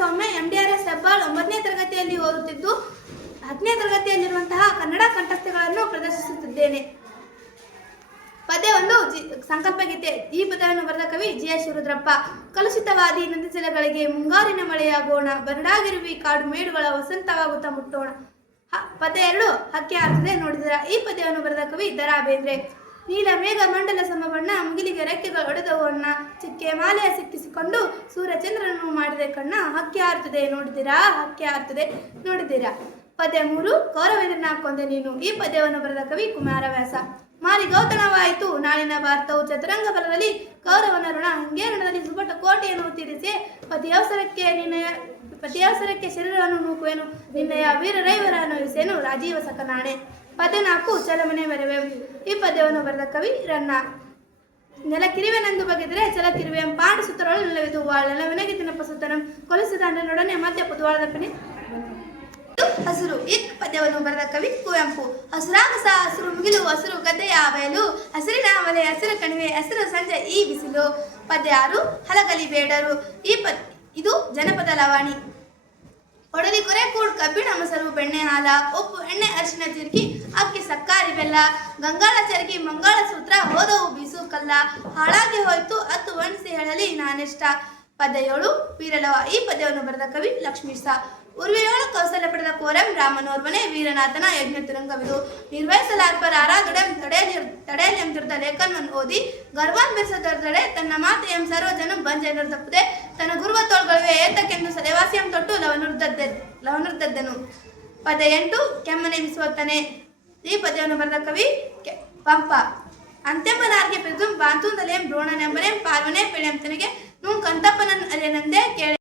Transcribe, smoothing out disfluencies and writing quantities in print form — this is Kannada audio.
ಸೌಮ್ಯ MDRS ಹೆಬ್ಬಾಳ್ 9ನೇ ತರಗತಿಯಲ್ಲಿ ಓದುತ್ತಿದ್ದು 10ನೇ ತರಗತಿಯಲ್ಲಿರುವಂತಹ ಕನ್ನಡ ಕಂಠಸ್ಥಗಳನ್ನು ಪ್ರದರ್ಶಿಸುತ್ತಿದ್ದೇನೆ. ಪದ್ಯ 1 ಸಂಕಲ್ಪ ಗೀತೆ. ಈ ಪದ್ಯವನ್ನು ಬರೆದ ಕವಿ GS ಶಿವರುದ್ರಪ್ಪ. ಕಲುಷಿತವಾದಿ ನದಿಸೆಲೆಗಳಿಗೆ ಮುಂಗಾರಿನ ಮಳೆಯಾಗೋಣ, ಬರಡಾಗಿರುವಿ ಕಾಡು ಮೇಡುಗಳ ವಸಂತವಾಗುತ್ತಾ ಮುಟ್ಟೋಣ. ಪದ್ಯ 2 ಹಕ್ಕಿ ಹಾರುತ್ತದೆ ನೋಡಿದರ. ಈ ಪದ್ಯವನ್ನು ಬರೆದ ಕವಿ ದ.ರಾ. ಬೇಂದ್ರೆ. ನೀಲ ಮೇಘ ಮಂಡಲ ಸಮಬಣ್ಣ, ಮುಗಿಲಿಗೆ ರೆಕ್ಕೆಗಳು ಒಡೆದವು ಅಣ್ಣ, ಚಿಕ್ಕೆ ಮಾಲೆಯ ಸಿಕ್ಕಿಸಿಕೊಂಡು ಸೂರ್ಯಚಂದ್ರನನ್ನು ಮಾಡಿದೆ ಕಣ್ಣ, ಹಕ್ಕಿ ಹಾರುತ್ತದೆ ನೋಡಿದಿರಾ, ಹಕ್ಕಿ ಹಾರುತ್ತದೆ ನೋಡಿದಿರಾ. ಪದ್ಯ 3 ಕೌರವನನ್ನ ಕೊಂದೆ ನೀನು. ಈ ಪದ್ಯವನ್ನು ಬರೆದ ಕವಿ ಕುಮಾರವ್ಯಾಸ. ಮಾರಿ ಗೌತಣವಾಯಿತು ನಾಳಿನ ಭಾರತವು, ಚತುರಂಗ ಬಲದಲ್ಲಿ ಕೌರವನ ಋಣ, ಹಂಗೆ ಋಣದಲ್ಲಿ ಸುಬಟ ಕೋಟೆಯನ್ನು ತೀರಿಸಿ, ಪತಿಯವಸರಕ್ಕೆ ಶರೀರವನ್ನು ನೂಕುವೆನು, ನಿನ್ನಯ ವೀರರೈವರ ಅನುವಿಸೇನು, ರಾಜೀವ ಸಕನಾಣೆ. ಪದ್ಯ 4 ಚಲಮನೆ ಮೆರವೆ. ಈ ಪದ್ಯವನ್ನು ಬರೆದ ಕವಿ ರನ್ನ. ನೆಲಕಿರಿವೆನೆಂದು ಬಗೆದರೆ ಚಲಕಿರುವೆಂ, ಪಾಂಡು ಸುತ್ತರೊಳು ನೆಲವಿದು ನೆಲವಿನಗೆ ತಿನ್ನಪ್ಪ ಸುತ್ತನಂ, ಕೊಲಿಸಿದ ಅಂಡನೊಡನೆ ಮಧ್ಯ ಪುದುವಾಳದ ಕಣಿ ಹಸಿರು. ಈ ಪದ್ಯವನ್ನು ಬರೆದ ಕವಿ ಕುವೆಂಪು. ಹಸುರಾಗಸ ಹಸಿರು ಮುಗಿಲು, ಹಸಿರು ಗದ್ದೆಯ ಬಯಲು, ಹಸಿರಿನ ಮಲೆ ಹಸಿರು ಕಣಿವೆ, ಹಸಿರು ಸಂಜೆ ಈ ಬಿಸಿಲು. ಪದ್ಯ 6 ಹಲಗಲಿ ಬೇಡರು. ಇದು ಜನಪದ ಲವಾಣಿ. ಒಡಲಿ ಕೊರೆ ಕೂಡ್ ಕಬ್ಬಿಣ ಮೊಸರು ಬೆಣ್ಣೆ ಹಾಲ, ಉಪ್ಪು ಎಣ್ಣೆ ಅರಿಶಿನ ಚಿರುಕಿ ಅಕ್ಕಿ ಸಕ್ಕಾರಿ ಬೆಲ್ಲ, ಗಂಗಾಳ ಚರಗಿ ಮಂಗಳ ಸೂತ್ರ ಹೋದವು ಬೀಸು ಕಲ್ಲ, ಹಾಳಾಗಿ ಹೋಯ್ತು ಅತ್ತು ಒಣಸಿ ಹೇಳಲಿ ನಾನೆಷ್ಟ. ಪದ್ಯ 7 ವೀರಲವ. ಈ ಪದ್ಯವನ್ನು ಬರೆದ ಕವಿ ಲಕ್ಷ್ಮೀಶ. ಉರ್ವಿಯೋಳ ಕೌಶಲ್ಯ ಪಡೆದ ಕೋರಂ ರಾಮನೋರ್ವನೇ, ವೀರನಾಥನ ಯಜ್ಞ ತಿರಂಗವಿದು, ನಿರ್ವಹಿಸಲಾರ್ಪರ ಆರಾದುಡೆಂ ತಡೆಯಲೆಂದಿರ್ದ ಲೇಖನವನ್ನು ಓದಿ, ಗರ್ವಾನ್ ಬೆರೆಸದೊಡದೆ ತನ್ನ ಮಾತೆಯಂ ಸರ್ವಜನಂ ಬಂಜೆಯನ್ನು ತಪ್ಪದೆ, ತನ್ನ ಗುರುವ ತೋಳ್ಗಳುವೆ ಏತಕ್ಕೆಂದು ಸದೆವಾಸಿಯಂ ತೊಟ್ಟು ಲವನುರ್ದದ್ದನು. ಪದ್ಯ 8 ಕೆಮ್ಮನೆ ಬಿಸುವತ್ತನೆ. ಈ ಪದ್ಯವನ್ನು ಬರೆದ ಕವಿ ಪಂಪ. ಅಂತ್ಯಂಬನಾರ್ಗೆ ಪೆದುಂ ಬಾಂತೂಂದಲೆಂ ಬ್ರೋಣನೆಂಬನೆಂ ಪಾರ್ವನೆ ಪಿಳೆಂ ತನಗೆ ನೂನ್ ಕಂತಪ್ಪನನ್ ಅರೆನಂದೆ ಕೇಳೆ